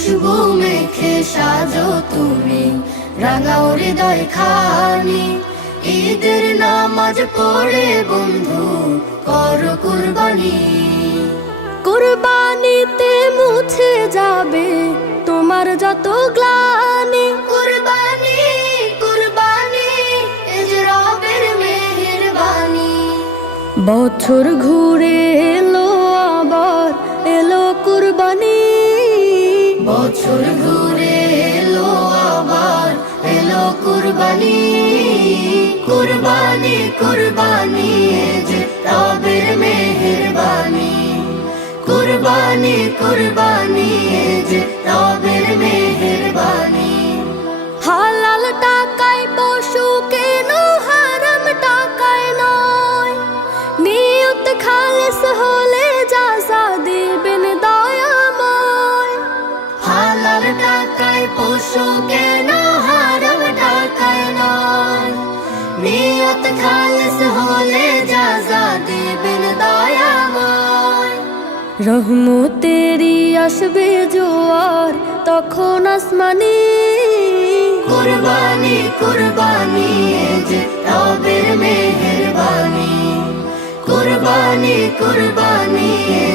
খুশবু মেখে সাজো তুমি রাঙাও হৃদয় খানি। ঈদের নামাজ পড়ে বন্ধু করো কুরবানি। কুরবানিতে মুছে যাবে তোমার যত গ্লানি। কুরবানি কুরবানি এ যে রবের মেহেরবানি। বছর ঘুরে এলো আবার এলো কুরবানি। বছর ঘুরে এলো আবার এলো কুরবানি। কুরবানি কুরবানি এ যে রবের মেহেরবানি। কুরবানি কুরবানি এ যে রবের মেহেরবানি। হালাল টাকায় পশু কেন হারাম টাকায় নয়। নিয়ত খালেস হলে যাজা দিবেন দয়াময়। হালাল টাকায় পশু কেন হারাম টাকায় নয়। নিয়ত খালেস হলে যাজা দিবেন দয়াময়। রহমতেরি আসবে জোয়ার তখন আসমানি। কুরবানি কুরবানি এ যে রবের মেহেরবানি। কুরবানি কুরবানি এ